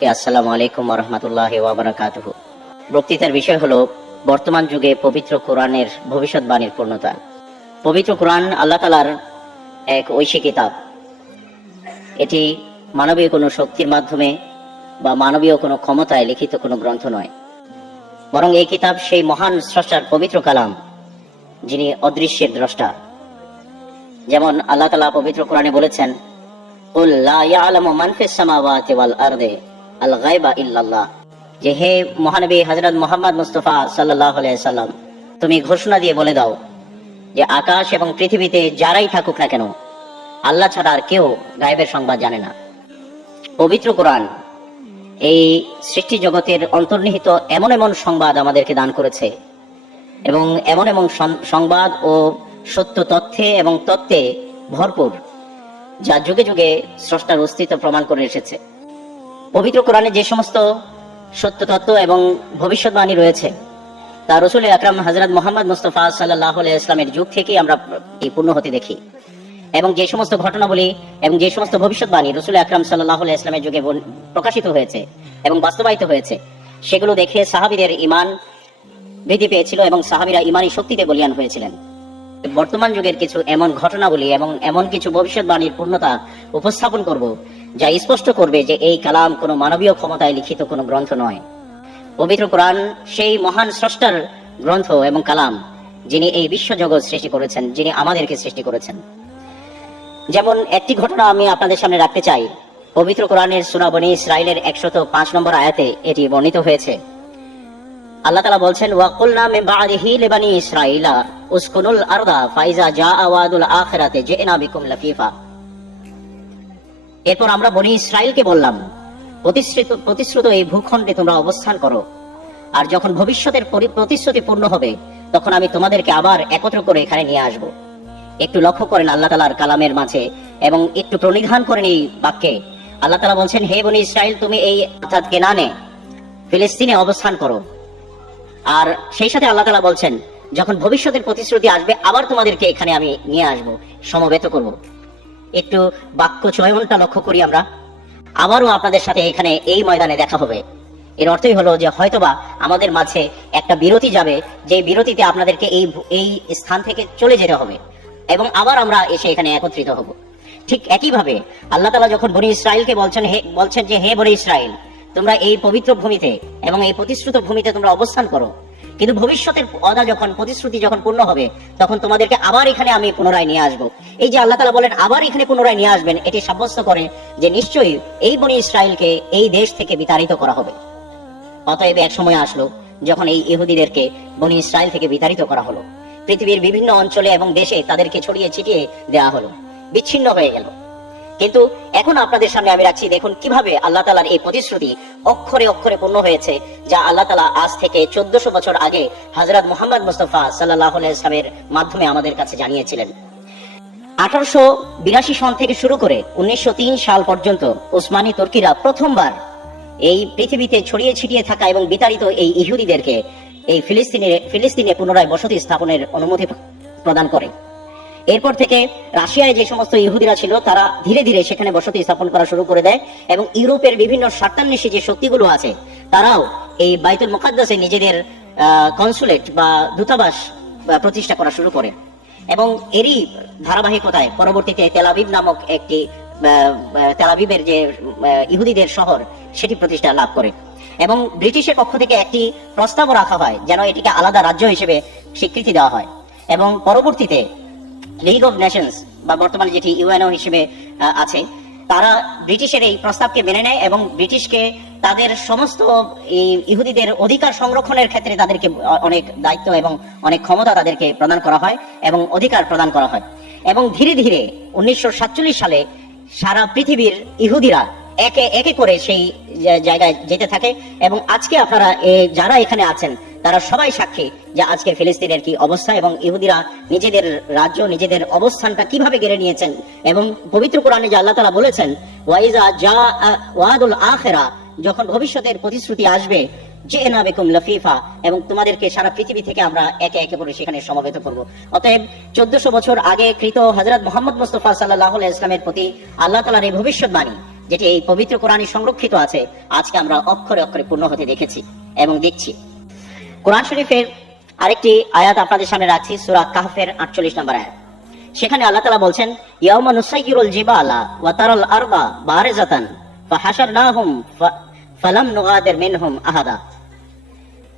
আসসালামু আলাইকুম ওয়া রাহমাতুল্লাহি ওয়া বারাকাতুহু। বক্তৃতার বিষয় হলো বর্তমান যুগে পবিত্র কোরআনের ভবিষ্যৎবাণীর পূর্ণতা। পবিত্র কোরআন আল্লাহ তাআলার এক ঐশী কিতাব। এটি মানবীয় কোনো শক্তির মাধ্যমে বা মানবীয় কোনো ক্ষমতায় লিখিত কোনো গ্রন্থ নয়, বরং এই কিতাব সেই মহান স্রষ্টার পবিত্র কালাম, যিনি অদৃশ্যের দ্রষ্টা। যেমন আল্লাহ তাআলা পবিত্র কোরআনে বলেছেন, কুল লা ইয়ালামু মান ফিস সামাওয়াতি ওয়াল আরদি আল গায়বা ইল্লাল্লাহ, যে হে মহানবী হযরত মুহাম্মদ মুস্তাফা সাল্লাল্লাহু আলাইহি সাল্লাম, তুমি ঘোষণা দিয়ে বলে দাও যে আকাশ এবং পৃথিবীতে যারাই থাকুক না কেন, আল্লাহ ছাড়া আর কেউ গায়েবের সংবাদ জানে না। পবিত্র কোরআন এই সৃষ্টি জগতের অন্তর্নিহিত এমন এমন সংবাদ আমাদেরকে দান করেছে, এবং এমন এমন সংবাদ ও সত্য তথ্যে এবং তত্ত্বে ভরপুর, যা যুগে যুগে স্রষ্টার অস্তিত্ব প্রমাণ করে এসেছে। পবিত্র কোরআনে যে সমস্ত সত্য তত্ত্ব এবং ভবিষ্যৎবাণী রয়েছে, তা রাসূল আকরাম হযরত মুহাম্মদ মুস্তাফা সাল্লাল্লাহু আলাইহি ওয়াসাল্লামের যুগ থেকেই আমরা পূর্ণ হতে দেখি। এবং যে সমস্ত ঘটনাবলী এবং যে সমস্ত ভবিষ্যৎবাণী রাসূল আকরাম সাল্লাল্লাহু আলাইহি ওয়াসাল্লামের যুগে প্রকাশিত হয়েছে এবং বাস্তবায়িত হয়েছে, সেগুলো দেখে সাহাবীদের ঈমান বৃদ্ধি পেয়েছিল এবং সাহাবীরা ঈমানী শক্তিতে বলীয়ান হয়েছিলেন। বর্তমান যুগের কিছু এমন ঘটনাবলী এবং এমন কিছু ভবিষ্যৎবাণীর পূর্ণতা উপস্থাপন করব, যা স্পষ্ট করবে যে এই কালাম কোনো মানবীয় ক্ষমতায় লিখিত কোনো গ্রন্থ নয়। পবিত্র কোরআন সেই মহান স্রষ্টার গ্রন্থ এবং কালাম, যিনি এই বিশ্বজগৎ সৃষ্টি করেছেন, যিনি আমাদেরকে সৃষ্টি করেছেন। যেমন একটি ঘটনা আমি আপনাদের সামনে রাখতে চাই। পবিত্র কোরআনের সূরা বনী ইসরাঈলের 105 নম্বর আয়াতে এটি বর্ণিত হয়েছে। আল্লাহ তাআলা বলছেন, ওয়া কুলনা মিন বা'দিহি লিবানি ইসরাঈলা উসকুনুল আরদা ফাইজা জাআ ওয়াদুল আখিরাতি জি'না বিকুম লাফিফা। এরপর আমরা বনী ইসরাঈলকে বললাম, প্রতিশ্রুত এই ভূখণ্ডে তোমরা অবস্থান করো, আর যখন ভবিষ্যতের প্রতিশ্রুতি পূর্ণ হবে, তখন আমি তোমাদেরকে আবার একত্র করে এখানে নিয়ে আসব। একটু লক্ষ্য করেন আল্লাহ তাআলার কালামের মাঝে এবং একটু প্রণিধান করেন এই বাক্যে। আল্লাহ তাআলা বলছেন, হে বনী ইসরাঈল, তুমি এই অর্থাৎ কেনানে, ফিলিস্তিনে অবস্থান করো। আর সেই সাথে আল্লাহ তাআলা বলছেন, যখন ভবিষ্যতের প্রতিশ্রুতি আসবে, আবার তোমাদেরকে এখানে আমি নিয়ে আসব, সমবেত করব। একটু বাক্য চয়নটা লক্ষ্য করি আমরা। আবারও আপনাদের সাথে এখানে এই ময়দানে দেখা হবে। এর অর্থই হলো যে হয়তোবা আমাদের মাঝে একটা বিরতি যাবে, যে বিরতিতে আপনাদেরকে এই স্থান থেকে চলে যেতে হবে এবং আবার আমরা এসে এখানে একত্রিত হব। ঠিক একইভাবে আল্লাহ তাআলা যখন বনী ইসরাঈলকে বলছেন যে হে বনী ইসরাঈল, তোমরা এই পবিত্র ভূমিতে এবং এই প্রতিশ্রুত ভূমিতে তোমরা অবস্থান করো, কিন্তু ভবিষ্যতের ওয়াদা যখন, প্রতিশ্রুতি যখন পূর্ণ হবে, তখন তোমাদেরকে আবার এখানে আমি পুনরায় নিয়ে আসব। এই যে আল্লাহ তাআলা বলেন আবার এখানে পুনরায় নিয়ে আসবেন, এটি সাব্যস্ত করে যে নিশ্চয়ই এই বনী ইসরাঈলকে এই দেশ থেকে বিতাড়িত করা হবে। অতএব এক সময় আসলো যখন এই ইহুদিদেরকে বনী ইসরাঈল থেকে বিতাড়িত করা হলো, পৃথিবীর বিভিন্ন অঞ্চলে এবং দেশে তাদেরকে ছড়িয়ে ছিটিয়ে দেওয়া হলো, বিচ্ছিন্ন হয়ে গেল। কিন্তু এখন আপনাদের সামনে আমি রাখছি, দেখুন কিভাবে আল্লাহ তাআলার এই প্রতিশ্রুতি অক্ষরে অক্ষরে পূর্ণ হয়েছে, যা আল্লাহ তাআলা আজ থেকে 1400 বছর আগে হযরত মুহাম্মদ মুস্তাফা সাল্লাল্লাহু আলাইহি ওয়াসাল্লামের মাধ্যমে আমাদের কাছে জানিয়েছিলেন। 1882 সন থেকে শুরু করে 1903 সাল পর্যন্ত ওসমানী তুর্কিরা প্রথমবার এই পৃথিবীতে ছড়িয়ে ছিটিয়ে থাকা এবং বিতাড়িত এই ইহুদিদেরকে এই ফিলিস্তিনে পুনরায় বসতি স্থাপনের অনুমতি প্রদান করে। এরপর থেকে রাশিয়ায় যে সমস্ত ইহুদিরা ছিল, তারা ধীরে ধীরে সেখানে বসতি স্থাপন করা শুরু করে দেয়, এবং ইউরোপের বিভিন্ন স্বার্থান্বেষী যে শক্তিগুলো আছে, তারাও এই বাইতুল মুকাদ্দাসে নিজেদের কনসুলেট বা দূতাবাস প্রতিষ্ঠা করা শুরু করে। এবং এরই ধারাবাহিকতায় পরবর্তীতে তেল আবিব নামক একটি তেল আবিবের যে ইহুদিদের শহর, সেটি প্রতিষ্ঠা লাভ করে। এবং ব্রিটিশের পক্ষ থেকে একটি প্রস্তাবও রাখা হয় যেন এটিকে আলাদা রাজ্য হিসেবে স্বীকৃতি দেওয়া হয়। এবং পরবর্তীতে লিগ অফ নেশনস বা বর্তমানে যেটি ইউএনও হিসেবে আছে, তারা ব্রিটিশের এই প্রস্তাবকে মেনে নেয় এবং ব্রিটিশকে তাদের সমস্ত এই ইহুদিদের অধিকার সংরক্ষণের ক্ষেত্রে তাদেরকে অনেক দায়িত্ব এবং অনেক ক্ষমতা তাদেরকে প্রদান করা হয় এবং অধিকার প্রদান করা হয়। এবং ধীরে ধীরে 1947 সালে সারা পৃথিবীর ইহুদিরা একে একে করে সেই জায়গায় যেতে থাকে। এবং আজকে আপনারা যারা এখানে আছেন, তারা সবাই সাক্ষী যে আজকের ফিলিস্তিনের কি অবস্থা এবং ইহুদিরা নিজেদের রাজ্য, নিজেদের অবস্থানটা কিভাবে গেড়ে নিয়েছেন। এবং পবিত্র কোরআনে যে আল্লাহ তাআলা বলেছেন, ওয়াইজা জাআ ওয়াদুল আখিরা, যখন ভবিষ্যতের প্রতিশ্রুতি আসবে, জি'না বিকুম লাফিফা, এবং তোমাদেরকে সারা পৃথিবী থেকে আমরা একে একে করে সেখানে সমবেত করব। অতএব 1400 বছর আগে কৃত হযরত মুহাম্মদ মুস্তাফা সাল্লাল্লাহু আলাইহি ওয়াসাল্লামের প্রতি আল্লাহ তাআলার এই ভবিষ্যৎবাণী যেটি এই পবিত্র কোরআনে সংরক্ষিত আছে, আজকে আমরা অক্ষরে অক্ষরে পূর্ণ হতে দেখেছি এবং দেখছি। কোরআন শরীফের আরেকটি আয়াত আপনাদের সামনে রাখছি, সূরা কাহফের 48 নম্বর আয়াত। সেখানে আল্লাহ তাআলা বলছেন, ইয়াউমা নুসাইয়িরুল জিবালা ওয়া তারাল আরদা বারিজাতান ফাহাশারনাহুম ফালাম নুগাদির মিনহুম আহাদা।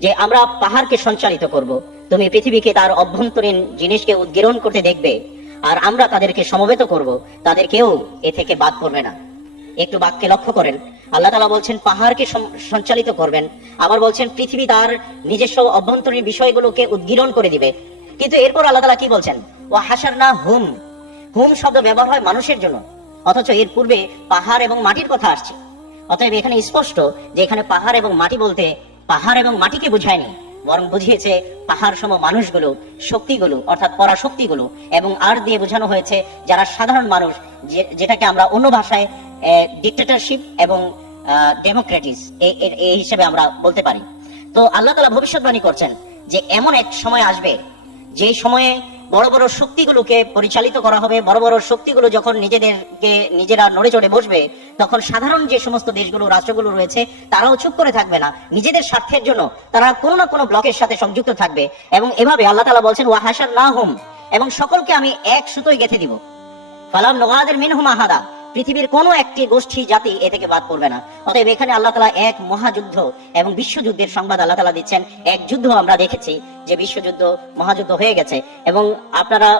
যে আমরা পাহাড়কে সঞ্চালিত করব, তুমি পৃথিবীকে তার অভ্যন্তরীণ জিনিসকে উদ্গীরণ করতে দেখবে, আর আমরা তাদেরকে সমবেত করব, তাদের কেউ এ থেকে বাদ পড়বে না। একটু বাক্যে লক্ষ্য করেন, আল্লাহ তাআলা বলছেন পাহাড়কে সঞ্চালিত করবেন, আবার বলছেন পৃথিবী তার নিজস্ব অভ্যন্তরীণ বিষয়গুলোকে উদ্গীরণ করে দিবে। কিন্তু এরপর আল্লাহ তাআলা কি বলছেন, ওয়া হাশারনা হুম, হুম শব্দ ব্যবহার হয় মানুষের জন্য, অথচ এর পূর্বে পাহাড় এবং মাটির কথা আসছে। অতএব এখানে স্পষ্ট যে এখানে পাহাড় এবং মাটি বলতে পাহাড় এবং মাটিকে বুঝায়নি, বরং বুঝিয়েছে পাহাড় সম মানুষগুলো, শক্তিগুলো অর্থাৎ পরাশক্তিগুলো, এবং আর দিয়ে বোঝানো হয়েছে যারা সাধারণ মানুষ, যেটাকে আমরা অন্য ভাষায় ডিক্টেটরশিপ এবং ডেমোক্রেটিস এই হিসেবে আমরা বলতে পারি। তো আল্লাহ তাআলা ভবিষ্যৎবাণী করছেন যে এমন এক সময় আসবে যে সময়ে বড় বড় শক্তিগুলোকে পরিচালিত করা হবে, বড় বড় শক্তিগুলো যখন নিজেরা নড়ে চড়ে বসবে, তখন সাধারণ যে সমস্ত দেশগুলো, রাষ্ট্রগুলো রয়েছে, তারাও চুপ করে থাকবে না, নিজেদের স্বার্থের জন্য তারা কোনো না কোনো ব্লকের সাথে সংযুক্ত থাকবে। এবং এভাবে আল্লাহ তাআলা বলছেন, ওয়া হাশারনাহুম, এবং সকলকে আমি এক সুতোয় গেঁথে দিব, ফালাম নুগাদির মিনহুম আহাদা, পৃথিবীর কোনো একটি গোষ্ঠী জাতি এ থেকে বাদ পড়বে না। অতএব এখানে আল্লাহ তাআলা এক মহাযুদ্ধ এবং বিশ্বযুদ্ধের সংবাদ আল্লাহ তাআলা দিচ্ছেন। এক যুদ্ধ আমরা দেখেছি যে বিশ্বযুদ্ধ, মহাযুদ্ধ হয়ে গেছে, এবং আপনারা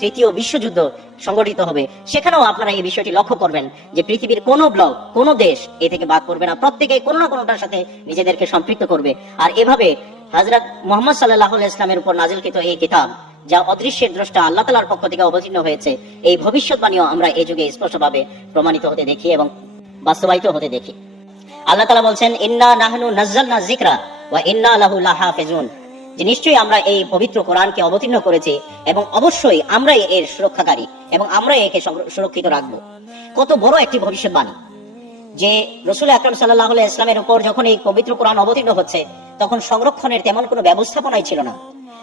তৃতীয় বিশ্বযুদ্ধ সংগঠিত হবে, সেখানেও আপনারা এই বিষয়টি লক্ষ্য করবেন যে পৃথিবীর কোনো ব্লক, কোনো দেশ এ থেকে বাদ পড়বে না, প্রত্যেকে কোনো না কোনোটার সাথে নিজেদেরকে সম্পৃক্ত করবে। আর এভাবে হযরত মুহাম্মদ সাল্লাল্লাহু আলাইহি ওয়াসাল্লামের উপর নাযিলকৃত এই কিতাব, যা অদৃশ্যের দ্রষ্টা আল্লাহ তাআলার পক্ষ থেকে অবতীর্ণ হয়েছে, এই ভবিষ্যৎবাণীও আমরা এই যুগে স্পষ্টভাবে প্রমাণিত হতে দেখি এবং বাস্তবায়িত হতে দেখি। আল্লাহ তাআলা বলছেন, ইন্না নাহনু নাযালনা যিকরা ওয়া ইন্না লাহু লাহাফিজুন, যে নিশ্চয়ই আমরা এই পবিত্র কোরআনকে অবতীর্ণ করেছি এবং অবশ্যই আমরাই এর সুরক্ষাকারী এবং আমরাই একে সুরক্ষিত রাখবো। কত বড় একটি ভবিষ্যৎবাণী যে রাসূল আকরাম সাল্লাল্লাহু আলাইহি ওয়াসাল্লামের উপর যখন এই পবিত্র কোরআন অবতীর্ণ হচ্ছে, তখন সংরক্ষণের তেমন কোনো ব্যবস্থাপনাই ছিল না।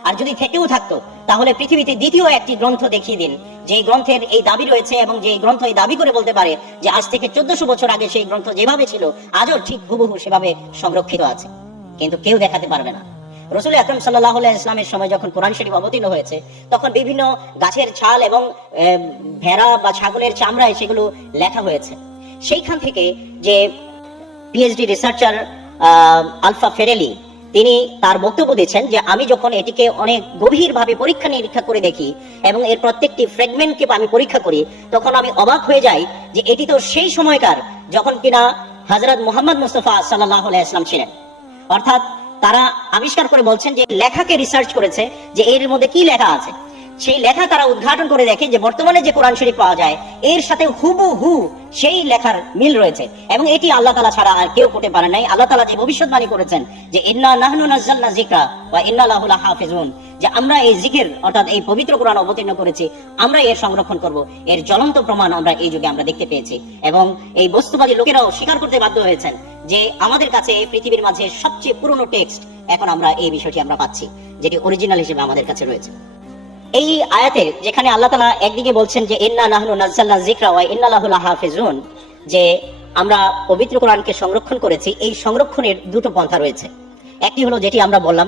আর যদি থেকেও থাকতো, তাহলে পৃথিবীতে দ্বিতীয় একটি গ্রন্থ দেখিয়ে দিন যে গ্রন্থের এই দাবি রয়েছে এবং যে গ্রন্থ এই দাবি করে বলতে পারে যে আজ থেকে 1400 বছর আগে সেই গ্রন্থ যেভাবে ছিল আজও ঠিক হুবহু সেভাবে সংরক্ষিত আছে, কিন্তু কেউ দেখাতে পারবে না। রাসূল আকরাম সাল্লাল্লাহু আলাইহি ওয়াসাল্লামের সময় যখন কোরআন শরীফ অবতীর্ণ হয়েছে, তখন বিভিন্ন গাছের ছাল এবং ভেড়া বা ছাগলের চামড়ায় সেগুলো লেখা হয়েছে। সেইখান থেকে যে পিএইচডি রিসার্চার আলফা ফেরেলি, তিনি তার বক্তব্য দিচ্ছেন যে আমি যখন এটিকে অনেক গভীরভাবে পরীক্ষা নিরীক্ষা করে দেখি এবং এর প্রত্যেকটি ফ্র্যাগমেন্টকে আমি পরীক্ষা করি, তখন আমি অবাক হয়ে যাই যে এটি তো সেই সময়কার যখন কিনা হযরত মুহাম্মদ মুস্তাফা সাল্লাল্লাহু আলাইহি ওয়াসাল্লাম ছিলেন। অর্থাৎ তারা আবিষ্কার করে বলছেন যে লেখাকে রিসার্চ করেছে যে এর মধ্যে কি লেখা আছে। সেই লেখা তারা উদ্ঘাটন করে দেখে যে বর্তমানে যে কোরআন শরীফ পাওয়া যায় এর সাথে হুবহু সেই লেখার মিল রয়েছে, এবং এটি আল্লাহ তাআলা ছাড়া আর কেউ করতে পারে নাই। আল্লাহ তাআলা যে ভবিষ্যৎবাণী করেছেন যে ইন্না নাহনু নাযালনা যিকরা ওয়া ইন্না লাহু লাহাফিজুন, যে আমরা এই জিকির অর্থাৎ এই পবিত্র কোরআন অবতীর্ণ করেছি, আমরা এর সংরক্ষণ করব, এর জ্বলন্ত প্রমাণ আমরা এই যুগে আমরা দেখতে পেয়েছি। এবং এই বস্তুবাদী লোকেরাও স্বীকার করতে বাধ্য হয়েছেন যে আমাদের কাছে এই পৃথিবীর মাঝে সবচেয়ে পুরনো টেক্সট এখন আমরা এই বিষয়টি আমরা পাচ্ছি, যেটি অরিজিনাল হিসেবে আমাদের কাছে রয়েছে। এই আয়াতে যেখানে আল্লাহ তাআলা একদিকে বলছেন যে ইন্না নাহনু নাযালনা যিকরা ওয়া ইন্না লাহু লাহাফিজুন, যে আমরা পবিত্র কোরআনকে সংরক্ষণ করেছি, এই সংরক্ষণের দুটো পন্থা রয়েছে। একটি হলো যেটি আমরা বললাম,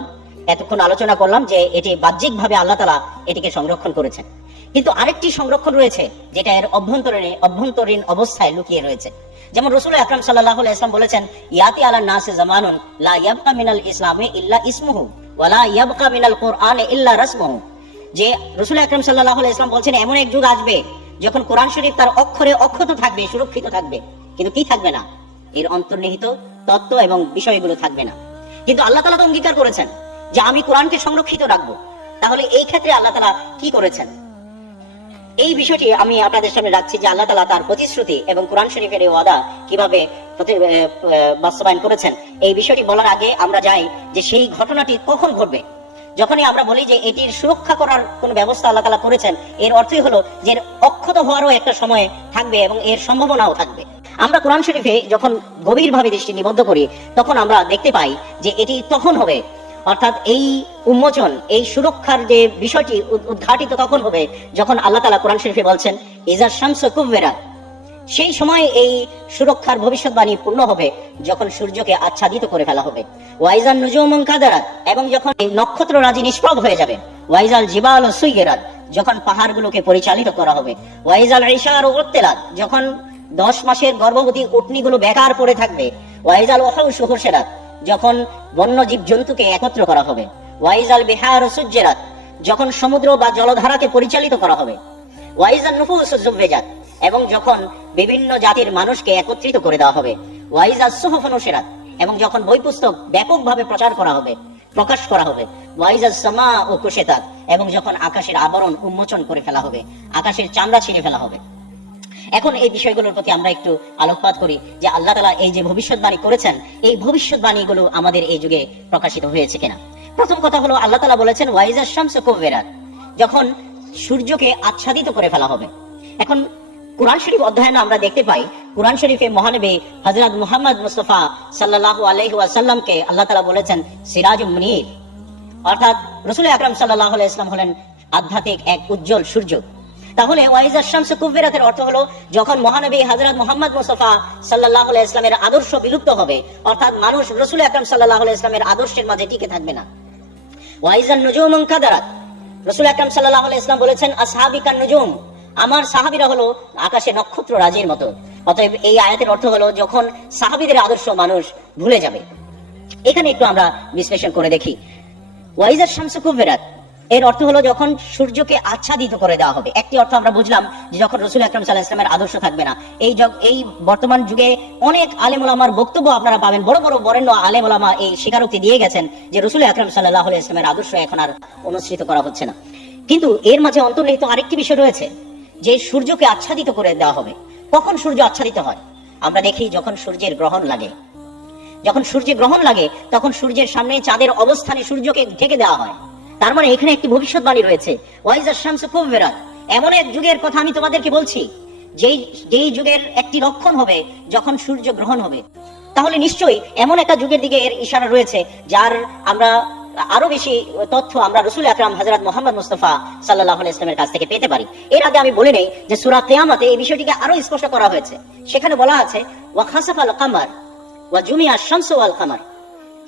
এতক্ষণ আলোচনা করলাম যে এটি বাহ্যিকভাবে আল্লাহ তাআলা এটিকে সংরক্ষণ করেছেন, কিন্তু আরেকটি সংরক্ষণ রয়েছে যেটা এর অভ্যন্তরীণ অবস্থায় লুকিয়ে রয়েছে। যেমন রাসূল আকরাম সাল্লাল্লাহু আলাইহি ওয়াসাল্লাম বলেছেন, ইয়াতি আলা নাসি জামানুন লা ইয়াবকা মিনাল ইসলামি ইল্লা ইসমুহু ওয়া লা ইয়াবকা মিনাল কুরআনি ইল্লা রাসমুহু, যে রাসূল আকরাম সাল্লাল্লাহু আলাইহি ওয়াসাল্লাম বলছেন এমন এক যুগ আসবে যখন কোরআন শরীফ তার অক্ষরে অক্ষত থাকবে, সুরক্ষিত থাকবে, কিন্তু কি থাকবে না? এর অন্তর্নিহিত তত্ত্ব এবং বিষয়গুলো থাকবে না। কিন্তু আল্লাহ তাআলা তো অঙ্গীকার করেছেন যে আমি কোরআনকে সংরক্ষিত রাখবো। তাহলে এই ক্ষেত্রে আল্লাহ তাআলা কি করেছেন? এই বিষয়টি আমি আপনাদের সামনে রাখছি যে আল্লাহ তাআলা তার প্রতিশ্রুতি এবং কোরআন শরীফের এই ওয়াদা কিভাবে বাস্তবায়ন করেছেন। এই বিষয়টি বলার আগে আমরা যাই যে সেই ঘটনাটি কখন ঘটবে। যখনই আমরা বলি যে এটির সুরক্ষা করার কোন ব্যবস্থা আল্লাহ তাআলা করেছেন, এর অর্থই হলো যে অক্ষত হওয়ারও একটা সময় থাকবে এবং এর সম্ভাবনাও থাকবে। আমরা কোরআন শরীফে যখন গভীরভাবে দৃষ্টি নিবদ্ধ করি, তখন আমরা দেখতে পাই যে এটি তখন হবে, অর্থাৎ এই উন্মোচন, এই সুরক্ষার যে বিষয়টি উদ্ঘাটিত তখন হবে যখন আল্লাহ তাআলা কোরআন শরীফে বলছেন ইজা শামসু কুববিরাত, সেই সময় এই সুরক্ষার ভবিষ্যৎবাণী পূর্ণ হবে যখন সূর্যকে আচ্ছাদিত করে ফেলা হবে। ওয়াইজান নুজুমুন কাদারাত, এবং যখন এই নক্ষত্র রাজি নিষ্প্রভ হয়ে যাবে। ওয়াইজাল জিবাল সুইগেরাত, যখন পাহাড়গুলোকে পরিচালিত করা হবে। ওয়াইজাল ইশার উত্তেলাত, যখন 10 মাসের গর্ভবতী উটনিগুলো বেকার পড়ে থাকবে। ওয়াইজাল ওয়াহুশ হুশরাত, যখন বন্য জীব জন্তুকে একত্র করা হবে। ওয়াইজাল বিহার সুজ্জেরাত, যখন সমুদ্র বা জলধারাকে পরিচালিত করা হবে। ওয়াইজান নুফুস জুবজাত, এবং যখন বিভিন্ন জাতির মানুষকে একত্রিত করে দেওয়া হবে। ওয়াইজাস সুহুফ নুশিরাত, এবং যখন বই পুস্তক ব্যাপকভাবে প্রচার করা হবে, প্রকাশ করা হবে। ওয়াইজাস সামা ও কুশিতাত, এবং যখন আকাশের আবরণ উন্মোচন করে ফেলা হবে, আকাশের চামড়া ছিঁড়ে ফেলা হবে। এখন এই বিষয়গুলোর প্রতি আমরা একটু আলোকপাত করি যে আল্লাহ তাআলা এই যে ভবিষ্যৎবাণী করেছেন, এই ভবিষ্যৎবাণীগুলো আমাদের এই যুগে প্রকাশিত হয়েছে কিনা। প্রথম কথা হলো, আল্লাহ তাআলা বলেছেন ওয়াইজাস শামসু কুবিরাত, যখন সূর্যকে আচ্ছাদিত করে ফেলা হবে। এখন কুরআন শরীফ অধ্যয়নে আমরা দেখতে পাই, কুরআন শরীফে মহানবী হযরত মুহাম্মদ মুস্তাফা সাল্লাল্লাহু আলাইহি ওয়াসাল্লামকে আল্লাহ তাআলা বলেছেন সিরাজুম মুনীর, অর্থাৎ রাসূল আকরাম সাল্লাল্লাহু আলাইহি ওয়াসাল্লাম হলেন আধ্যাত্মিক এক উজ্জ্বল সূর্য। তাহলে ওয়াইজাস শামসু কুবিরাতের অর্থ হলো, যখন মহানবী হযরত মুহাম্মদ মুস্তাফা সাল্লাল্লাহু আলাইহি ওয়াসাল্লামের আদর্শ বিলুপ্ত হবে, অর্থাৎ মানুষ রাসূল আকরাম সাল্লাল্লাহু আলাইহি ওয়াসাল্লামের আদর্শের মাঝে টিকে থাকবে না। ওয়াইজান নুজুমুন কাদারাত, রাসূল আকরাম সাল্লাল্লাহু আলাইহি ওয়াসাল্লাম বলেছেন আসহাবি কান নুজুম, আমার সাহাবীরা হলো আকাশে নক্ষত্র রাজির মতো। অতএব এই আয়াতের অর্থ হলো, যখন সাহাবীদের আদর্শ মানুষ ভুলে যাবে। এখানে একটু আমরা বিশ্লেষণ করে দেখি। ওয়াইজাস শামসু কুবিরাত এর অর্থ হলো, যখন সূর্যকে আচ্ছাদিত করে দেওয়া হবে। একটি অর্থ আমরা বুঝলাম যে যখন রাসূল আকরাম সাল্লাল্লাহু আলাইহি ওয়াসাল্লামের আদর্শ থাকবে না। এই বর্তমান যুগে অনেক আলেম ওলামার বক্তব্য আপনারা পাবেন, বড় বড় বরেণ্য আলেম ওলামা এই স্বীকারোক্তি দিয়ে গেছেন যে রাসূল আকরাম সাল্লাল্লাহু আলাইহি ওয়াসাল্লামের আদর্শ এখন আর অনুসৃত করা হচ্ছে না। কিন্তু এর মাঝে অন্তর্নিহিত আরেকটি বিষয় রয়েছে, যে সূর্যকে আচ্ছাদিত করে দেওয়া হবে। কখন সূর্য আচ্ছাদিত হয়? আমরা দেখি যখন সূর্যের গ্রহণ লাগে। যখন সূর্যের গ্রহণ লাগে তখন সূর্যের সামনে চাঁদের অবস্থানে সূর্যকে ঢেকে দেওয়া হয়। তার মানে এখানে একটি ভবিষ্যৎবাণী রয়েছে, ওয়াইজাস শামসু কুবিরাত। এমন এক যুগের কথা আমি তোমাদেরকে বলছি, যেই যুগের একটি লক্ষণ হবে যখন সূর্য গ্রহণ হবে। তাহলে নিশ্চয়ই এমন একটা যুগের দিকে এর ইশারা রয়েছে, যার আমরা আরো বেশি তথ্য আমরা রাসূল আকরাম হযরত মুহাম্মদ মুস্তাফা সাল্লাল্লাহু আলাইহি ওয়াসাল্লামের কাছ থেকে পেতে পারি। এর আগে আমি বলে নেই যে সূরা কিয়ামতে এই বিষয়টিকে আরো স্পষ্ট করা হয়েছে। সেখানে বলা আছে ওয়া খাসাফাল কামার ওয়া জুমিআশ শামসু ওয়াল কামার,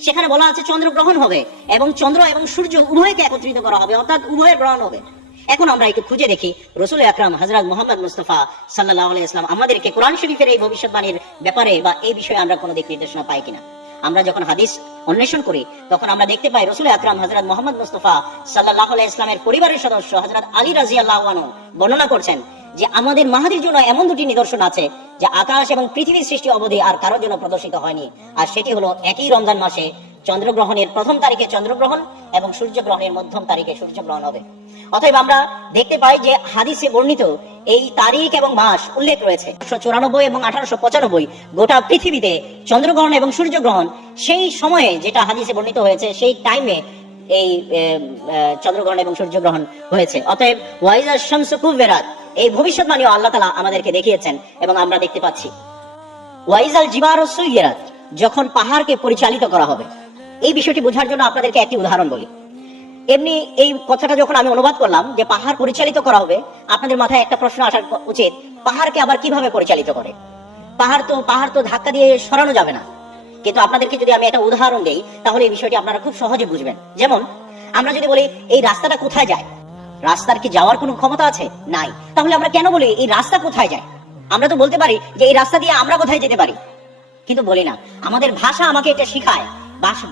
সেখানে বলা আছে চন্দ্রগ্রহণ হবে এবং চন্দ্র এবং সূর্য উভয়কে একত্রিত করা হবে, অর্থাৎ উভয়ের গ্রহণ হবে। এখন আমরা একটু খুঁজে দেখি রাসূল আকরাম হযরত মুহাম্মদ মুস্তাফা সাল্লাল্লাহু আলাইহি ওয়াসাল্লাম আমাদেরকে কোরআন শরীফের এই ভবিষ্যৎবাণীর ব্যাপারে বা এই বিষয়ে আমরা কোনো দিক নির্দেশনা পাই কিনা। আমরা যখন হাদিস অন্বেষণ করি তখন আমরা দেখতে পাই রাসূল আকরাম হযরত মুহাম্মদ মুস্তাফা সাল্লাল্লাহু আলাইহি ওয়াসাল্লামের পরিবারের সদস্য হযরত আলী রাদিয়াল্লাহু আনহু বর্ণনা করছেন যে আমাদের মাহাদির জন্য এমন দুটি নিদর্শন আছে যে আকাশ এবং পৃথিবীর সৃষ্টি অবধি আর কারোর জন্য প্রদর্শিত হয়নি। আর সেটি হলো একই রমজান মাসে চন্দ্রগ্রহণের প্রথম তারিখে চন্দ্রগ্রহণ এবং সূর্যগ্রহণের মধ্যম তারিখে সূর্যগ্রহণ হবে। অতএব আমরা দেখতে পাই যে হাদিসে বর্ণিত এই তারিখ এবং মাস উল্লেখ রয়েছে। 1894 এবং 1895 গোটা পৃথিবীতে চন্দ্রগ্রহণ এবং সূর্যগ্রহণ সেই সময়ে যেটা হাদিসে বর্ণিত হয়েছে, সেই টাইমে এই চন্দ্রগ্রহণ এবং সূর্যগ্রহণ হয়েছে। অতএব ওয়াইজাস শামসু কুবিরাত এই ভবিষ্যৎবাণীও আল্লাহ তাআলা আমাদেরকে দেখিয়েছেন এবং আমরা দেখতে পাচ্ছি। ওয়াইজাল জিবারু সুইরাত, যখন পাহাড়কে পরিচালিত করা হবে। এই বিষয়টি বোঝার জন্য আপনাদেরকে একটি উদাহরণ বলি। এমনি এই কথাটা যখন আমি অনুবাদ করলাম যে পাহাড় পরিচালিত করা হবে, আপনাদের মাথায় একটা প্রশ্ন আসা উচিত, পাহাড়কে আবার কিভাবে পরিচালিত করে? পাহাড় তো ধাক্কা দিয়ে সরানো যাবে না। কিন্তু আপনাদেরকে যদি আমি একটা উদাহরণ দেই তাহলে এই বিষয়টি আপনারা খুব সহজে বুঝবেন। যেমন আমরা যদি বলি এই রাস্তাটা কোথায় যায়, রাস্তার কি যাওয়ার কোনো ক্ষমতা আছে? নাই। তাহলে আমরা কেন বলি এই রাস্তা কোথায় যায়? আমরা তো বলতে পারি যে এই রাস্তা দিয়ে আমরা কোথায় যেতে পারি, কিন্তু বলি না। আমাদের ভাষা আমাকে এটা শেখায়,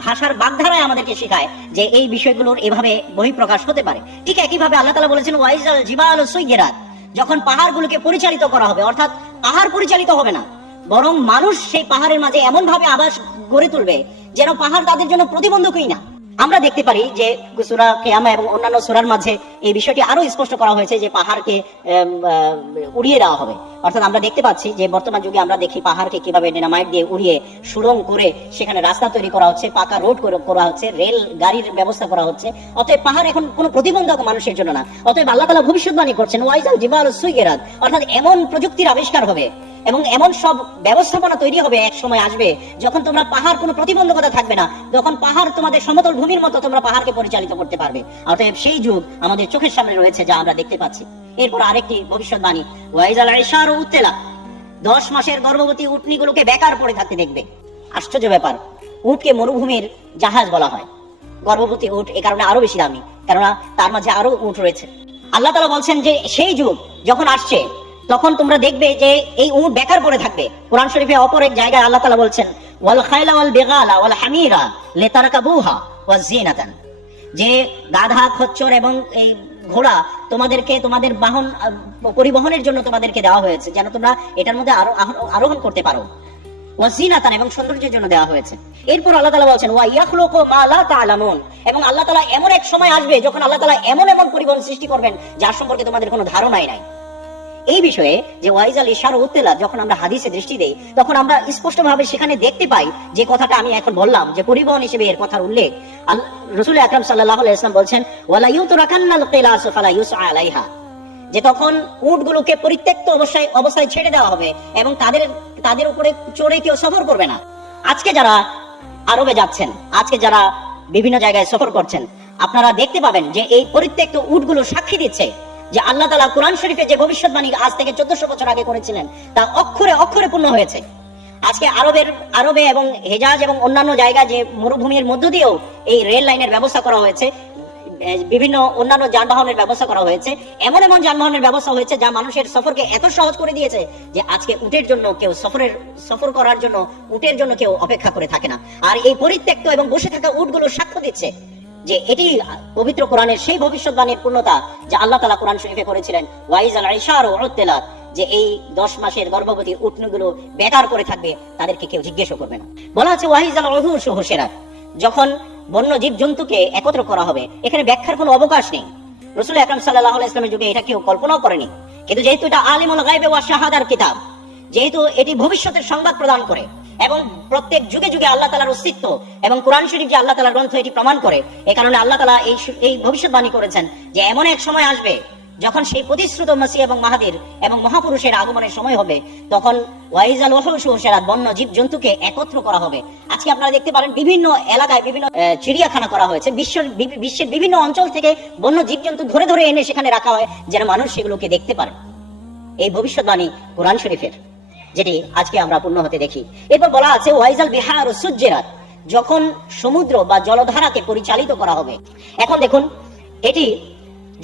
ভাষার বাগধারায় আমাদেরকে শেখায় যে এই বিষয়গুলোর এভাবে বহিঃপ্রকাশ হতে পারে। ঠিক একইভাবে আল্লাহ তাআলা বলেছেন ওয়াইজাল জিবালু সুইরাত, যখন পাহাড়গুলোকে পরিচালিত করা হবে, অর্থাৎ পাহাড় পরিচালিত হবে না, বরং মানুষ সেই পাহাড়ের মাঝে এমন ভাবে আবাস গড়ে তুলবে যেন পাহাড় তাদের জন্য প্রতিবন্ধকই না। আমরা দেখতে পারি যে সূরা কিয়ামা এবং অন্যান্য সূরার মাঝে এই বিষয়টি আরো স্পষ্ট করা হয়েছে যে পাহাড়কে উড়িয়ে দেওয়া হবে। অর্থাৎ আমরা দেখতে পাচ্ছি যে বর্তমান যুগে আমরা দেখি পাহাড়কে কিভাবে ডিনামাইট দিয়ে উড়িয়ে সুড়ঙ্গ করে সেখানে রাস্তা তৈরি করা হচ্ছে, পাকা রোড করা হচ্ছে, রেল গাড়ির ব্যবস্থা করা হচ্ছে। অতএব পাহাড় এখন কোনো প্রতিবন্ধক মানুষের জন্য না। অতএব আল্লাহ তাআলা ভবিষ্যৎবাণী করছেন ওয়াইজাল জিবালু সুইরাত, অর্থাৎ এমন প্রযুক্তির আবিষ্কার হবে এবং এমন সব ব্যবস্থাপনা তৈরি হবে, এক সময় আসবে যখন তোমরা পাহাড় কোনো প্রতিবন্ধকতা থাকবে না, যখন পাহাড় তোমাদের সমতল ভূমির মতো তোমরা পাহাড়কে পরিচালিত করতে পারবে। অতএব সেই যুগ আমাদের চোখের সামনে রয়েছে, যা আমরা দেখতে পাচ্ছি। এরপর আরেকটি ভবিষ্যৎবাণী ওয়াইজাল ইশারু উত্তেলা, 10 মাসের গর্ভবতী উটনিগুলোকে বেকার পড়ে থাকতে দেখবে। আশ্চর্য ব্যাপার, উটকে মরুভূমির জাহাজ বলা হয়। গর্ভবতী উট এ কারণে আরো বেশি দামি, কেননা তার মাঝে আরো উট রয়েছে। আল্লাহ তাআলা বলছেন যে সেই যুগ যখন আসছে তখন তোমরা দেখবে যে এই উট বেকার পড়ে থাকবে। কোরআন শরীফে অপর এক জায়গায় আল্লাহ তাআলা বলছেন ওয়াল খায়লা ওয়াল বিগালা ওয়াল হামিরা লিতারকাবুহা ওয়াজ জিনাতান, যে গাধা, খচ্চর এবং এই ঘোড়া তোমাদেরকে তোমাদের বাহন পরিবহনের জন্য তোমাদেরকে দেওয়া হয়েছে, যেন তোমরা এটার মধ্যে আরোহণ করতে পারো। ওয়াজিনাতান, এবং সৌন্দর্যের জন্য দেওয়া হয়েছে। এরপর আল্লাহ তাআলা বলছেন ওয়া ইয়াখলুকু মা লা তা'লামুন, এবং আল্লাহ তাআলা এমন এক সময় আসবে যখন আল্লাহ তাআলা এমন এমন পরিবহন সৃষ্টি করবেন যার সম্পর্কে তোমাদের কোনো ধারণাই নাই। এই বিষয়ে যে ওয়াইজাল ইশারা উত্তেলা যখন আমরা হাদিসে দৃষ্টি দেই তখন আমরা স্পষ্টভাবে সেখানে দেখতে পাই যে কথাটা আমি এখন বললাম যে পরিবহন হিসেবে এর কথার উল্লেখ। রাসূল আকরাম সাল্লাল্লাহু আলাইহি ওয়াসাল্লাম বলছেন ওয়ালা ইউতরাকান্নাল কিলাস ফালা ইউসআ আলাইহা, যে তখন উটগুলোকে পরিত্যক্ত অবস্থায় ছেড়ে দেওয়া হবে এবং তাদের উপরে চড়ে কেউ সফর করবে না। আজকে যারা আরবে যাচ্ছেন, আজকে যারা বিভিন্ন জায়গায় সফর করছেন, আপনারা দেখতে পাবেন যে এই পরিত্যক্ত উটগুলো সাক্ষী দিচ্ছে যে আল্লাহ তাআলা কোরআন শরীফে যে ভবিষ্যৎবাণী আজ থেকে 1400 বছর আগে করেছিলেন তা অক্ষরে অক্ষরে পূর্ণ হয়েছে। আজকে আরবে এবং হেজাজ এবং অন্যান্য জায়গা যে মরুভূমির মধ্য দিয়েও এই রেল লাইনের ব্যবস্থা করা হয়েছে, বিভিন্ন অন্যান্য যানবাহনের ব্যবস্থা করা হয়েছে, এমন এমন যানবাহনের ব্যবস্থা হয়েছে যা মানুষের সফরকে এত সহজ করে দিয়েছে যে আজকে উটের জন্য কেউ সফর করার জন্য উটের জন্য কেউ অপেক্ষা করে থাকে না। আর এই পরিত্যক্ত এবং বসে থাকা উটগুলো সাক্ষ্য দিচ্ছে যে এটি পবিত্র কোরআনের সেই ভবিষ্যৎবাণীর পূর্ণতা যা আল্লাহ তাআলা কোরআন শরীফে করেছিলেন ওয়াইজাল ইশারু উত্তিলাত, যে এই 10 মাসের গর্ভবতী উটনিগুলো বেকার করে থাকবে, তাদেরকে কেউ জিজ্ঞেসও করবে না। বলা আছে ওয়াইজাল উহুশু হুশিরাত, যখন বন্য জীব জন্তুকে একত্র করা হবে। এখানে ব্যাখ্যার কোনো অবকাশ নেই। রাসূল আকরাম সাল্লাল্লাহু আলাইহি ওয়াসাল্লামের যুগে এটা কেউ কল্পনাও করেনি, কিন্তু যেহেতু এটা আলিমুল গায়বে ওয়া শাহাদার কিতাব, যেহেতু এটি ভবিষ্যতের সংবাদ প্রদান করে এবং প্রত্যেক যুগে যুগে আল্লাহ তাআলার অস্তিত্ব এবং কোরআন শরীফ যে আল্লাহ তাআলার গ্রন্থ এটি প্রমাণ করে, এই কারণে আল্লাহ তাআলা এই ভবিষ্যৎবাণী করেছেন যে এমন এক সময় আসবে যখন সেই প্রতিশ্রুত মাসিহ এবং মাহাদির এবং মহাপুরুষের আগমনের সময় হবে, তখন ওয়াইজাল ওয়াহুশু হুশিরাত, বন্য জীব জন্তুকে একত্র করা হবে। আজকে আপনারা দেখতে পারেন বিভিন্ন এলাকায় বিভিন্ন চিড়িয়াখানা করা হয়েছে। বিশ্বের বিভিন্ন অঞ্চল থেকে বন্য জীব জন্তু ধরে ধরে এনে সেখানে রাখা হয় যেন মানুষ সেগুলোকে দেখতে পারে। এই ভবিষ্যৎবাণী কোরআন শরীফের, যেটি আজকে আমরা পূর্ণ হতে দেখি। এরপর বলা আছে ওয়াইজাল বিহারু সুজ্জিরাত, যখন সমুদ্র বা জলধারাকে পরিচালিত করা হবে। এখন দেখুন, এটি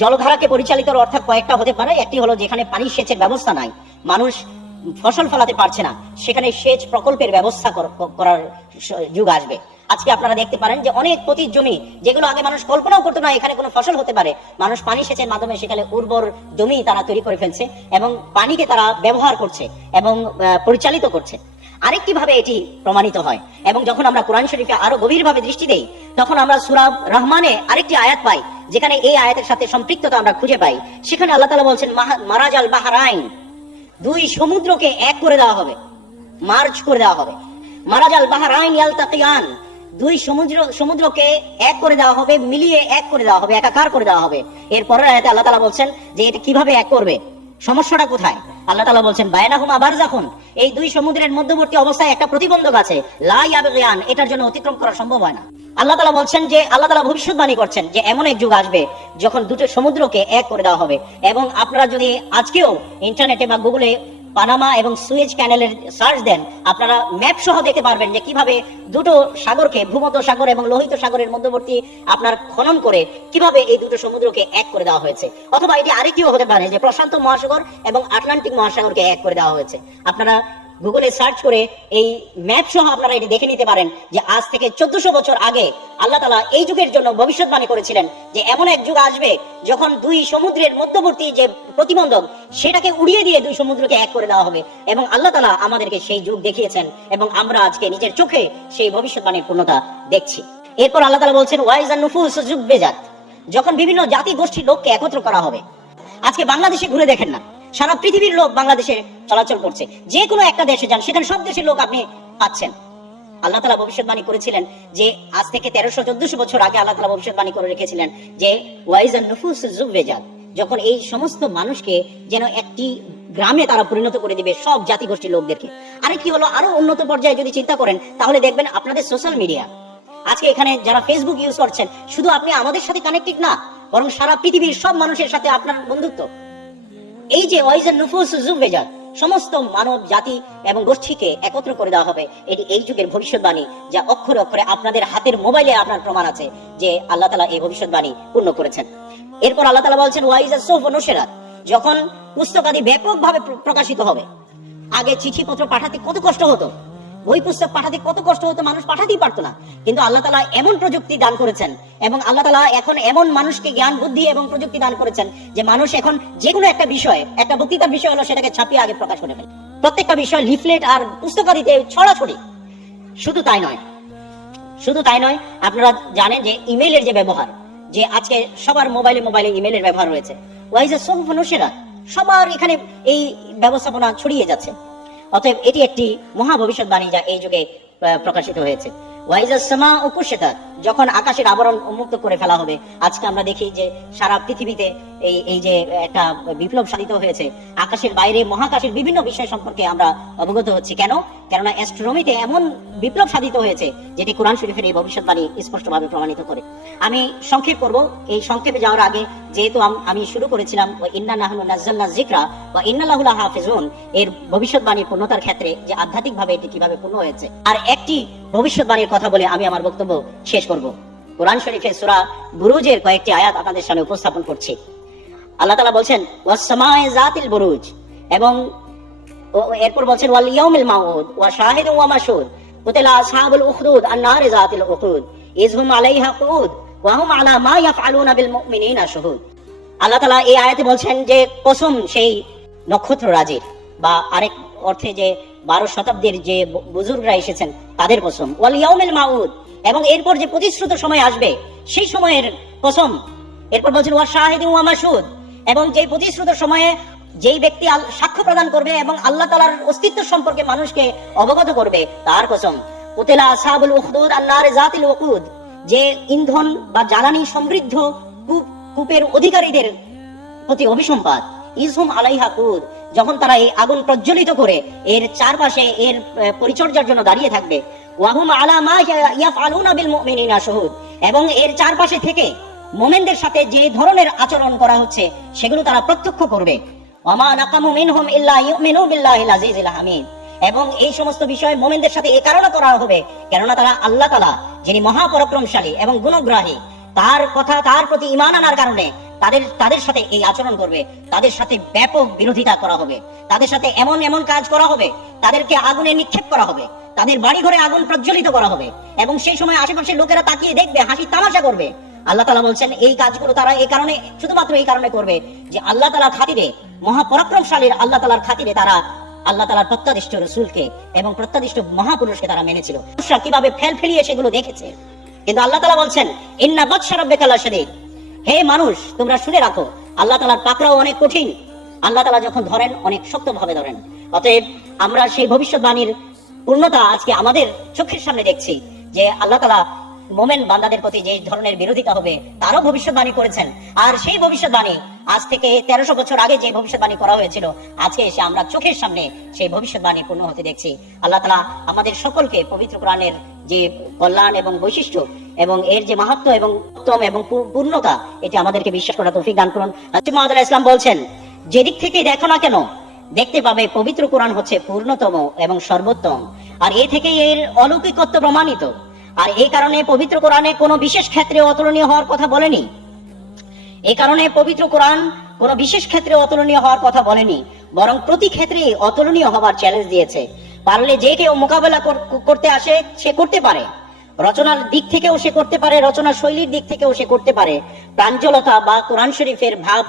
জলধারাকে পরিচালিত অর্থাৎ কয়েকটা হতে পারে। একটি হলো যেখানে পানি সেচের ব্যবস্থা নাই, মানুষ ফসল ফলাতে পারছে না, সেখানে সেচ প্রকল্পের ব্যবস্থা করার যুগ আসবে। আজকে আপনারা দেখতে পারেন যে অনেক পতিত জমি যেগুলো আগে মানুষ কল্পনাও করতো না এখানে কোনো ফসল হতে পারে, মানুষ পানি সেচের মাধ্যমে সেখানে উর্বর জমি তারা তৈরি করে ফেলছে এবং পানিকে তারা ব্যবহার করছে এবং পরিচালিত করছে। আরেকটি ভাবে এটি প্রমাণিত হয়, এবং যখন আমরা কোরআন শরীফে আরো গভীরভাবে দৃষ্টি দেই তখন আমরা সূরা রহমানে আরেকটি আয়াত পাই যেখানে এই আয়াতের সাথে সম্পৃক্ততা আমরা খুঁজে পাই। সেখানে আল্লাহ তাআলা বলছেন মারাজাল বাহরাইন, দুই সমুদ্রকে এক করে দেওয়া হবে, মার্জ করে দেওয়া হবে। মারাজাল বাহরাইন ইয়ালতাকিয়ান, দুই সমুদ্রকে এক করে দেওয়া হবে, মিলিয়ে এক করে দেওয়া হবে, একাকার করে দেওয়া হবে। এরপরের আয়াতে আল্লাহ তাআলা বলছেন যে এটা কিভাবে এক করবে, সমস্যাটা কোথায়? আল্লাহ তাআলা বলছেন বায়নাহুমা বারযাখুন, এই দুই সমুদ্রের মধ্যবর্তী অবস্থায় একটা প্রতিবন্ধক আছে, লা ইয়াবগিয়ান, এটার জন্য অতিক্রম করা সম্ভব হয় না। আল্লাহ তাআলা বলছেন যে আল্লাহ তাআলা ভবিষ্যৎবাণী করছেন যে এমন এক যুগ আসবে যখন দুটো সমুদ্রকে এক করে দেওয়া হবে। এবং আপনারা যদি আজকেও ইন্টারনেটে বা গুগলে পানামা এবং সুয়েজ ক্যানেলের সার্চ দেন, আপনারা ম্যাপ সহ দেখতে পারবেন যে কিভাবে দুটো সাগরকে, ভূমধ্য সাগর এবং লোহিত সাগরের মধ্যবর্তী আপনার খনন করে কিভাবে এই দুটো সমুদ্রকে এক করে দেওয়া হয়েছে। অথবা এটি আরেকটিও হতে পারে যে প্রশান্ত মহাসাগর এবং আটলান্টিক মহাসাগরকে এক করে দেওয়া হয়েছে। আপনারা গুগলে সার্চ করে এই ম্যাপ সহ আপনারা এটি দেখে নিতে পারেন যে আজ থেকে 1400 বছর আগে আল্লাহ তাআলা এই যুগের জন্য ভবিষ্যৎবাণী করেছিলেন যে এমন এক যুগ আসবে যখন দুই সমুদ্রের মধ্যবর্তী যে প্রতিবন্ধক সেটাকে উড়িয়ে দিয়ে দুই সমুদ্রকে এক করে দেওয়া হবে। এবং আল্লাহ তাআলা আমাদেরকে সেই যুগ দেখিয়েছেন এবং আমরা আজকে নিজের চোখে সেই ভবিষ্যৎবাণীর পূর্ণতা দেখছি। এরপর আল্লাহ তাআলা বলছেন ওয়াইজান নুফুস জুববাজাত, যখন বিভিন্ন জাতি গোষ্ঠীর লোককে একত্র করা হবে। আজকে বাংলাদেশে ঘুরে দেখেন না, সারা পৃথিবীর লোক বাংলাদেশে চলাচল করছে। যে কোনো একটা দেশে যান, সেখানে সব দেশের লোক আপনি পাচ্ছেন। আল্লাহ তাআলা ভবিষ্যৎবাণী করেছিলেন যে আজ থেকে 1300-1400 বছর আগে আল্লাহ তাআলা ভবিষ্যৎবাণী করে রেখেছিলেন যে ওয়াইজান নুফুস জুববাজাত, যখন এই সমস্ত মানুষকে যেন একটি গ্রামে তারা পরিণত করে দিবে, সব জাতি গোষ্ঠীর লোকদেরকে। আরেকটি হলো আরো উন্নত পর্যায়ে যদি চিন্তা করেন তাহলে দেখবেন আপনাদের সোশ্যাল মিডিয়া, আজকে এখানে যারা ফেসবুক ইউজ করছেন, শুধু আপনি আমাদের সাথে কানেক্টেড না, বরং সারা পৃথিবীর সব মানুষের সাথে আপনার বন্ধুত্ব। এই যে ওয়াইজান নুফুস জুববাজাত, সমস্ত মানব জাতি এবং গোষ্ঠীকে একত্র করে দেওয়া হবে। এটি এই যুগের ভবিষ্যৎবাণী, যা অক্ষরে অক্ষরে আপনাদের হাতের মোবাইলে আপনার প্রমাণ আছে যে আল্লাহ তাআলা এই ভবিষ্যৎবাণী পূর্ণ করেছেন। এরপর আল্লাহ তাআলা বলছেন ওয়াইজা সুহুফ নুশিরাত, যখন পুস্তকাদি ব্যাপকভাবে প্রকাশিত হবে। আগে চিঠিপত্র পাঠাতে কত কষ্ট হতো, বই পুস্তক পাঠাতে কত কষ্ট হতো, মানুষ পাঠাতেই পারতো না। কিন্তু আল্লাহ তাআলা এমন প্রযুক্তি দান করেছেন এবং আল্লাহ তাআলা এখন এমন মানুষকে জ্ঞান বুদ্ধি এবং প্রযুক্তি দান করেছেন যে মানুষ এখন যে কোনো একটা বিষয়, একটা বক্তৃতার বিষয় হলো, সেটাকে ছাপিয়ে আগে প্রকাশ করে ফেলে। প্রত্যেকটা বিষয় লিফলেট আর পুস্তকাদিতে ছড়াছড়ি। শুধু তাই নয়, আপনারা জানেন যে ইমেইলের যে ব্যবহার, যে আজকে সবার মোবাইলে ইমেইলের ব্যবহার রয়েছে। ওয়াইজা সুহুফ নুশিরাত, সবার এখানে এই ব্যবস্থাপনা ছড়িয়ে যাচ্ছে। অতএব এটি একটি মহা ভবিষ্যৎবাণী যা এই যুগে প্রকাশিত হয়েছে। ওয়াইজা সামাউ কুশিতাত, যখন আকাশের আবরণ উন্মুক্ত করে ফেলা হবে। আজকে আমরা দেখি যে সারা পৃথিবীতে এই যে একটা বিপ্লব সাধিত হয়েছে, আকাশের বাইরে মহাকাশের বিভিন্ন বিষয় সম্পর্কে আমরা অবগত হচ্ছি। কেননা অ্যাস্ট্রোনমিতে এমন বিপ্লব সাধিত হয়েছে যেটি কোরআন শরীফের এই ভবিষ্যৎবাণী স্পষ্টভাবে প্রমাণিত করে। আমি সংক্ষেপ করব। এই সংক্ষেপে যাওয়ার আগে, যেহেতু আমি শুরু করেছিলাম ওয়া ইন্না নাহনু নাযালনা যিকরা ওয়া ইন্না লাহু লাহাফিজুন, এর ভবিষ্যৎবাণীর পূর্ণতার ক্ষেত্রে যে আধ্যাত্মিকভাবে এটি কিভাবে পূর্ণ হয়েছে, আর একটি ভবিষ্যৎবাণীর কথা বলে আমি আমার বক্তব্য শেষ করব। কোরআন শরীফের সূরা বুরুজের কয়েকটি আয়াত আপনাদের সামনে উপস্থাপন করছি। আল্লাহ তাআলা বলছেন ওয়াস সামায়ে যাতিল বুরুজ, এবং এরপর বলছেন ওয়াল ইয়াউমিল মাউদ ওয়া শাহিদু ওয়া মাশহুদ কুতিলা আসহাবুল উখদুদ আন-নারি যাতিল উখুদ ইযহুম আলাইহা কুউদ ওয়া হুম আলা মা ইয়াফআলুনা বিল মুমিনিনা শুহুদ। আল্লাহ তাআলা এই আয়াতে বলছেন যে কসম সেই নক্ষত্র রাজির, বা আরেক অর্থে যে 12 শতাব্দীর যে বুজুর্গরা এসেছেন তাদের কসম। ওয়াল ইয়াউমিল মাউদ, এবং এরপর যে প্রতিশ্রুত সময় আসবে সেই সময়ের কসম। এরপর বলছেন ওয়া শাহিদু ওয়া মাশহুদ, এবং যে প্রতিশ্রুত সময়ে যেই ব্যক্তি সাক্ষ্য প্রদান করবে এবং আল্লাহ তাআলার অস্তিত্ব সম্পর্কে মানুষকে অবগত করবে তার কসম। কুতিলা আসহাবুল উখদুদ আন-নারি যাতিল ওয়াকুদ, যে ইন্ধন বা জ্বালানি সমৃদ্ধ কূপের অধিকারীদের প্রতি অভিসম্পাত। ইযহুম আলাইহা কুউদ, যখন তারা এই আগুন প্রজ্বলিত করে এর চারপাশে এর পরিচর্যার জন্য দাঁড়িয়ে থাকবে। ওয়া হুম আলা মা ইয়াফআলুনা বিল মুমিনিনা শুহুদ, এবং এর চারপাশে থেকে মুমিনদের সাথে যে ধরনের আচরণ করা হচ্ছে সেগুলো তারা প্রত্যক্ষ করবে। ওয়ামা নাকামু মিনহুম ইল্লা ইউমিনু বিল্লাহিল আজিজিল হামিদ, এবং এই সমস্ত বিষয় মুমিনদের সাথে এই কারণে করা হবে কেননা তারা আল্লাহ তাআলা যিনি মহাপরাক্রমশালী এবং গুণগ্রাহী, তার কথা, তার প্রতি ঈমান আনার কারণে তাদের সাথে এই আচরণ করবে। তাদের সাথে ব্যাপক বিরোধিতা করা হবে, তাদের সাথে এমন কাজ করা হবে, তাদেরকে আগুনে নিক্ষেপ করা হবে, তাদের বাড়ি ঘরে আগুন প্রজ্বলিত করা হবে, এবং সেই সময় আশেপাশের লোকেরা তাকিয়ে দেখবে, হাসি তামাশা করবে। আল্লাহ তাআলা বলছেন এই কাজগুলো তারা এই কারণে, শুধুমাত্র এই কারণে করবে যে আল্লাহ তাআলার খাতিরে, মহাপরাক্রমশালীর আল্লাহ তাআলার খাতিরে তারা আল্লাহ তাআলার প্রত্যাদিষ্ট রাসূলকে এবং প্রত্যাদিষ্ট মহাপুরুষকে তারা মেনেছিল। কিভাবে ফেলিয়ে সেগুলো দেখেছে। কিন্তু আল্লাহ তাআলা বলছেন ইন্না বাতশা রাব্বিকা লাশাদীদ, হে মানুষ তোমরা শুনে রাখো আল্লাহ তাআলার পাকড়াও অনেক কঠিন। আল্লাহ তাআলা যখন ধরেন অনেক শক্তভাবে ধরেন। অতএব আমরা সেই ভবিষ্যৎবাণীর পূর্ণতা আজকে আমাদের চোখের সামনে দেখছি যে আল্লাহ তাআলা মোমেন বান্দাদের প্রতি যে ধরনের বিরোধিতা হবে তারও ভবিষ্যৎবাণী করেছেন। আর সেই ভবিষ্যৎবাণী আজ থেকে 1300 বছর আগে যে ভবিষ্যৎবাণী করা হয়েছিল, আজকে এসে আমরা চোখের সামনে সেই ভবিষ্যৎবাণী পূর্ণ হতে দেখছি। আল্লাহ তাআলা আমাদের সকলকে পবিত্র কোরআনের যে কল্যাণ এবং বৈশিষ্ট্য এবং এর যে মাহাত্ম্য এবং উত্তম এবং পূর্ণতা, এটি আমাদেরকে বিশ্বাস করার তৌফিক দান করুন। মুহাম্মদ ইসলাম বলছেন যেদিক থেকে দেখো না কেন দেখতে পাবে পবিত্র কোরআন হচ্ছে পূর্ণতম এবং সর্বোত্তম, আর এ থেকে এর অলৌকিকত্ব প্রমাণিত। আর এই কারণে পবিত্র কোরআনে কোনো বিশেষ ক্ষেত্রে অতুলনীয় হওয়ার কথা বলেনি। এই কারণে পবিত্র কোরআন কোনো বিশেষ ক্ষেত্রে অতুলনীয় হওয়ার কথা বলেনি, বরং প্রতি ক্ষেত্রে অতুলনীয় হওয়ার চ্যালেঞ্জ দিয়েছে। পারলে যে কেউ মোকাবেলা করতে আসে সে করতে পারে, রচনার দিক থেকেও সে করতে পারে, রচনা শৈলীর দিক থেকেও সে করতে পারে, প্রাঞ্জলতা বা কোরআন শরীফের ভাব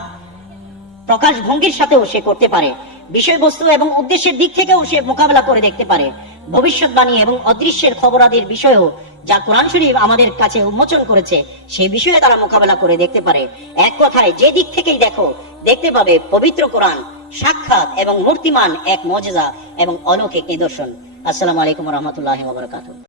প্রকাশ ভঙ্গির সাথেও সে করতে পারে, বিষয়বস্তু এবং উদ্দেশ্যের দিক থেকেও সে মোকাবেলা করে দেখতে পারে। ভবিষ্যৎবাণী এবং অদৃশ্যের খবরাদির বিষয়েও যা কোরআন শরীফ আমাদের কাছে উন্মোচন করেছে সেই বিষয়ে তারা মোকাবেলা করে দেখতে পারে। এক কথায় যে দিক থেকেই দেখো দেখতে পাবে পবিত্র কোরআন সাক্ষাৎ এবং মূর্তিমান এক মুজিজা এবং অলৌকিক নিদর্শন। আসসালামু আলাইকুম ওয়া রাহমাতুল্লাহি ওয়া বারাকাতুহু।